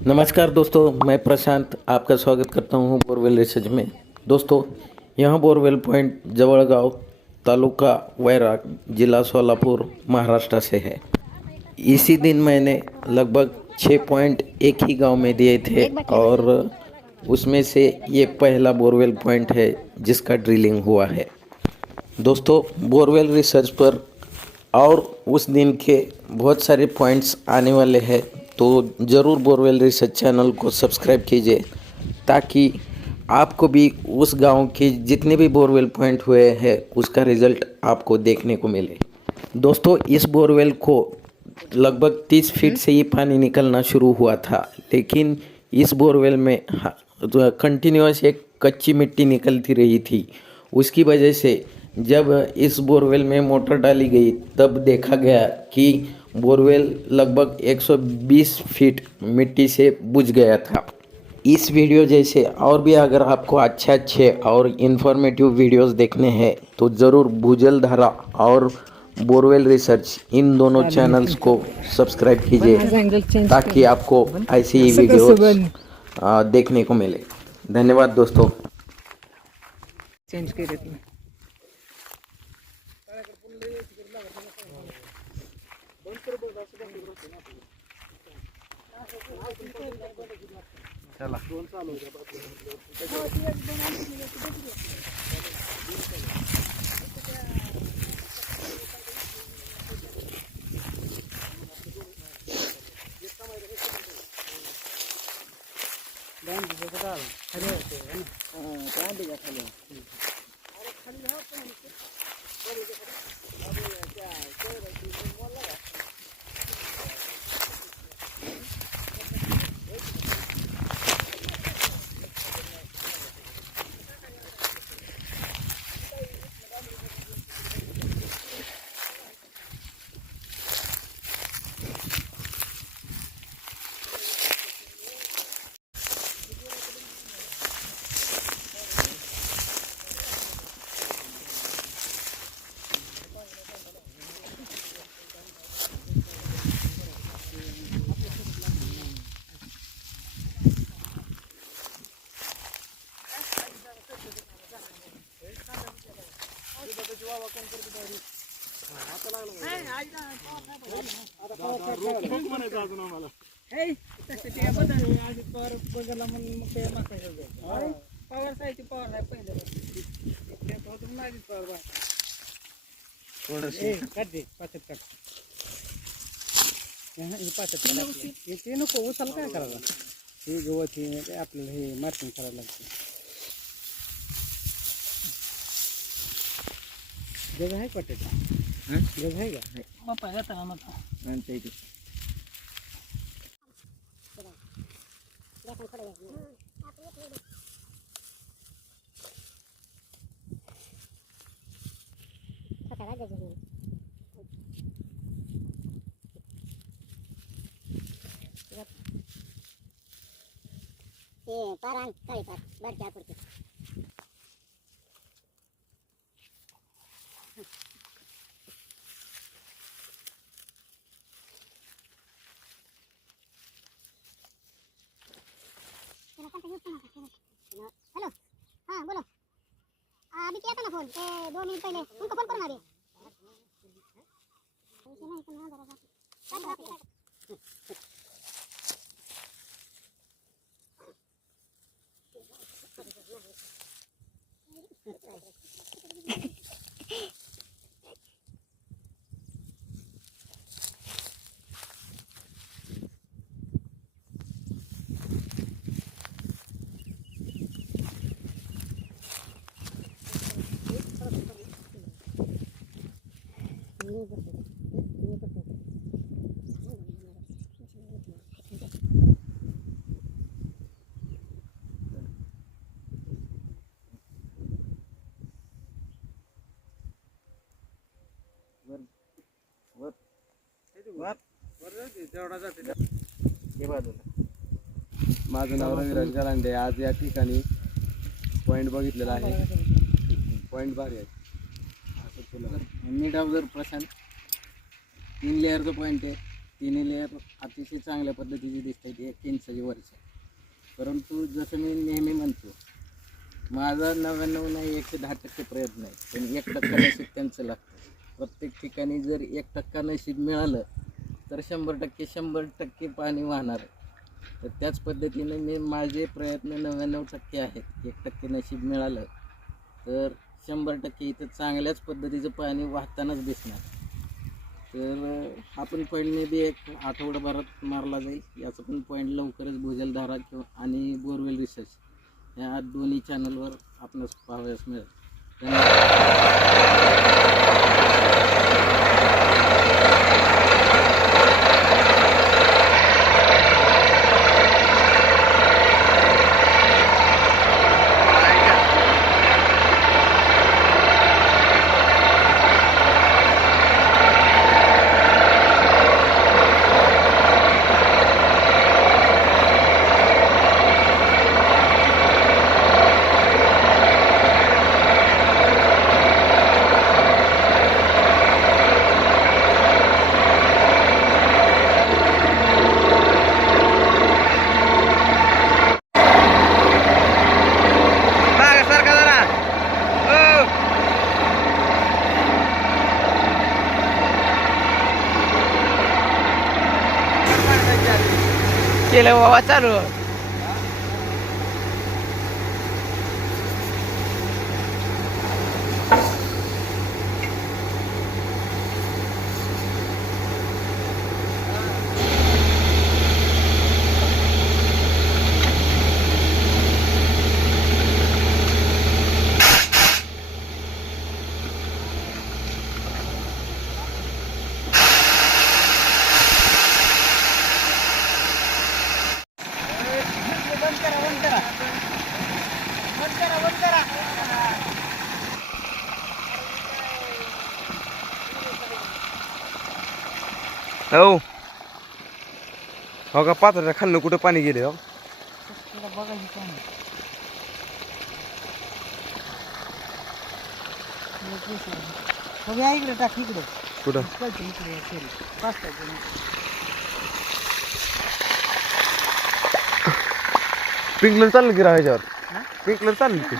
नमस्कार दोस्तों, मैं प्रशांत आपका स्वागत करता हूं बोरवेल रिसर्च में। दोस्तों, यह बोरवेल पॉइंट जवळगांव, तालुका वैराग, जिला सोलापुर, महाराष्ट्र से है। इसी दिन मैंने लगभग 6 पॉइंट एक ही गांव में दिए थे और उसमें से ये पहला बोरवेल पॉइंट है जिसका ड्रिलिंग हुआ है। दोस्तों, बोरवेल रिसर्च पर और उस दिन के बहुत सारे पॉइंट्स आने वाले हैं, तो ज़रूर बोरवेल रिसर्च चैनल को सब्सक्राइब कीजिए ताकि आपको भी उस गांव के जितने भी बोरवेल पॉइंट हुए हैं उसका रिज़ल्ट आपको देखने को मिले। दोस्तों, इस बोरवेल को लगभग 30 फीट से ही पानी निकलना शुरू हुआ था, लेकिन इस बोरवेल में कंटिन्यूस एक कच्ची मिट्टी निकलती रही थी। उसकी वजह से जब इस बोरवेल में मोटर डाली गई तब देखा गया कि बोरवेल लगभग 120 फीट मिट्टी से बुझ गया था। इस वीडियो जैसे और भी अगर आपको अच्छे और इन्फॉर्मेटिव वीडियोस देखने हैं तो ज़रूर भूजल धारा और बोरवेल रिसर्च इन दोनों चैनल्स को सब्सक्राइब कीजिए ताकि आपको ऐसी ही वीडियोस देखने को मिले। धन्यवाद दोस्तों। चेंज केले तुम्ही चला ते नको उचल काय करायला हे गवत हे आपल्याला हे मार्किंग करायला लागते जग आहे पटेल जग आहे का बापा येता ना मग आमच्या इथे पारान काही पार बरच्या पुरते हेलो हाँ बोलो अभी किया था ना फोन 2 मिनट पहले उनको फोन करो ना अभी माझं नाव रविराज गलांडे। आज या ठिकाणी पॉइंट बघितलेला आहे। पॉइंट भारी आहे। मिड ऑब्झर्व प्रशांत 3 लेअरचा पॉईंट आहे। 3 लेअर अतिशय चांगल्या पद्धतीचे दिसत आहेत। 1 इंच माणसाची वरची. परंतु जसं मी नेहमी म्हणतो, माझा 99 नाही 110% प्रयत्न आहे, पण 1% नशीब त्यांचं लागतं. प्रत्येक ठिकाणी जर 1% नशीब मिळालं तर 100% पाणी वाहणार. तर त्याच पद्धतीने मी माझे प्रयत्न 99% आहेत. 1% नशीब मिळालं तर 100% इथं चांगल्याच पद्धतीचं पाणी वाहतानाच दिसणार. तर हा पण पॉईंट मे बी एक आठवडाभरात मारला जाईल. याचा पण पॉईंट लवकरच भूजलधारा किंवा आणि बोरवेल रिसर्च या दोन्ही चॅनलवर आपणास पाहावयास मिळेल. केलं बाबा चालू. हो का पात्राच्या खाल्लं कुठं पाणी गेले हो. इकडे टाक इकडे कुठं पिंकलर चाललं की राहायच्यावर पिंकलर चाललं की